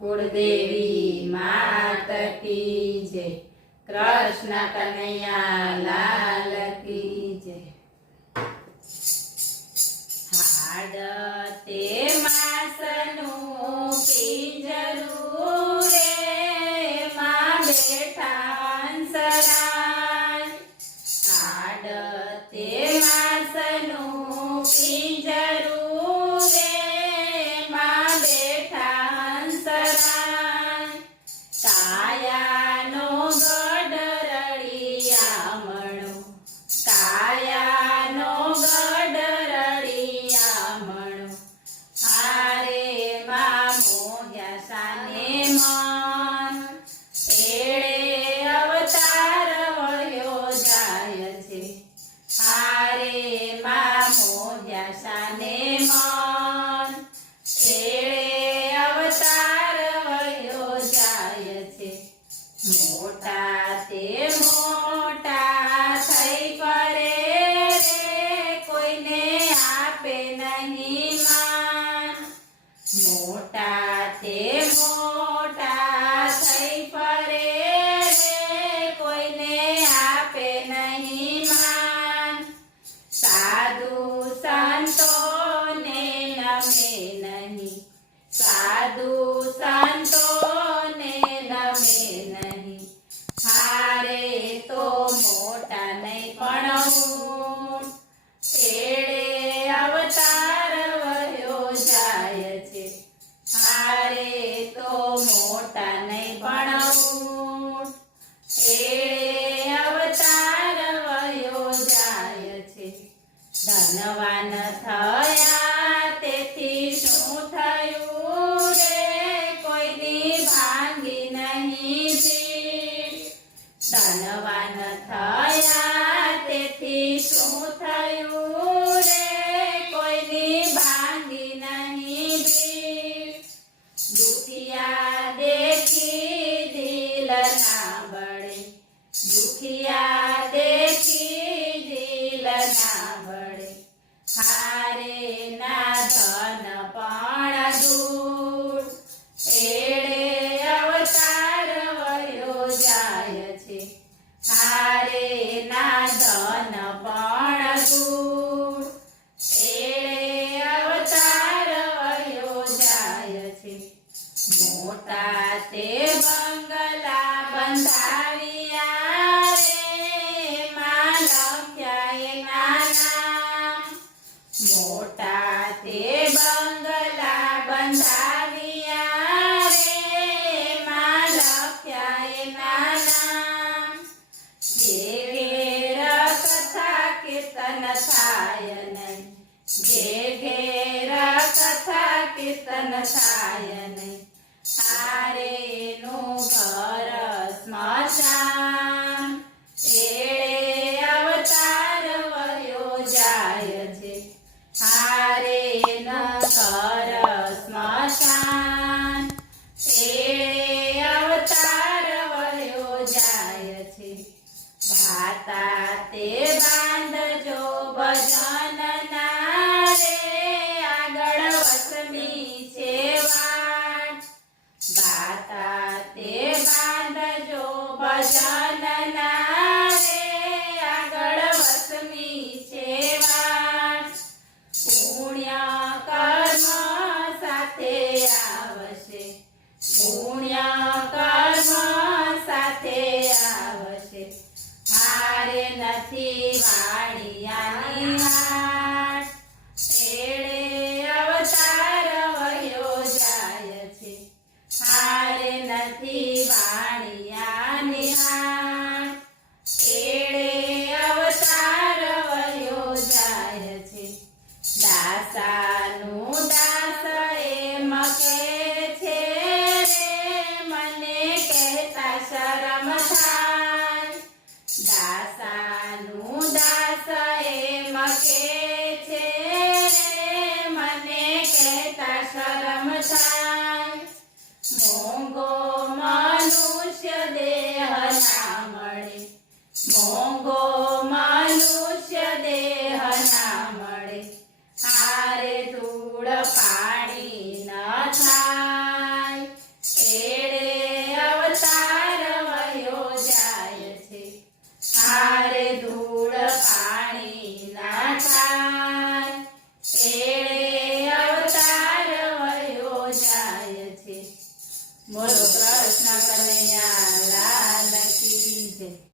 कुलदेवी मात की जय। कृष्ण कन्हैया लाल की जय। हाडते मासनु पिंजरू रे मां बेठा हंसराय। हाडते मासनु पिंजरू रे मां बेठा हंसराय। कायानो गडरड़ियामणो कायानो गडरड़ियामणो हारे मां मोह्या साने मन एड़े अवतार वळ्यो जाय छे। हारे मां मोह्या साने मन एड़े अवतार वळ्यो जाय छे। मोटा ते मोटा थई करे रे कोईने आपे नहीं मान। मोटा ते मोटा थई करे रे कोईने आपे नहीं मान। साधु संतों ने नमे नहीं साधु संतों ने नमे नहीं। हारे तो मोटा नहीं पण ऊंट एड़े अवतार वह्यो जाय छे। हारे तो मोटा नहीं पण ऊंट एड़े अवतार वह्यो जाय छे। धनवान थया तेथी शुं थयुं रे कोईनी भांगी नहीं भीड़। धनवान थया तेथी शुं थयुं रे कोईनी भांगी नहीं भीड़। दुखिया देखी दिल ना बळे दुखिया देखी दिल ना बळे। हारे ना धन पण दूर एड़े अवतार वह्यो जाय छे। हारे ना धन पण दूर एड़े अवतार वह्यो जाय छे। मोटा ते बंगला बंधाविया रे मां लख्या एना नाम। मोटा ते बंगला बंधाविया रे मां लख्या एना नाम। जे घेर कथा कीर्तन थाय नहीं जे घेर कथा कीर्तन थाय नहीं। हारे नु घर स्मशान एड़े अवतार वह्यो जाय छे। हारे न घर स्मशान एड़े अवतार वह्यो जाय छे। भाता ते बांधजो भजन ना रे आगळ वसमी छे वाट। भाता ते बांधजो भजन ना रे आगळ वसमी छे वाट। पुण्य कर्म साथे आवशे पुण्य कर्म साथे आवशे। हारे नथी वाणियानी हाट एड़े अवतार वह्यो जाय छे। हारे नथी वाणियानी हाट एड़े अवतार वह्यो जाय छे। दासानु दास एम कहे छे रे मने कहेता शरम थाय। दासानु दास एम कहे छे रे मने कहेता शरम थाय। मोंघो मनुष्य देह ना मळे मोंघो मनुष्य देह ना मळे। हारे धूळ પાણી ના થાય એળે અવતાર વયો જાય છે. બોલો કૃષ્ણ કનૈયા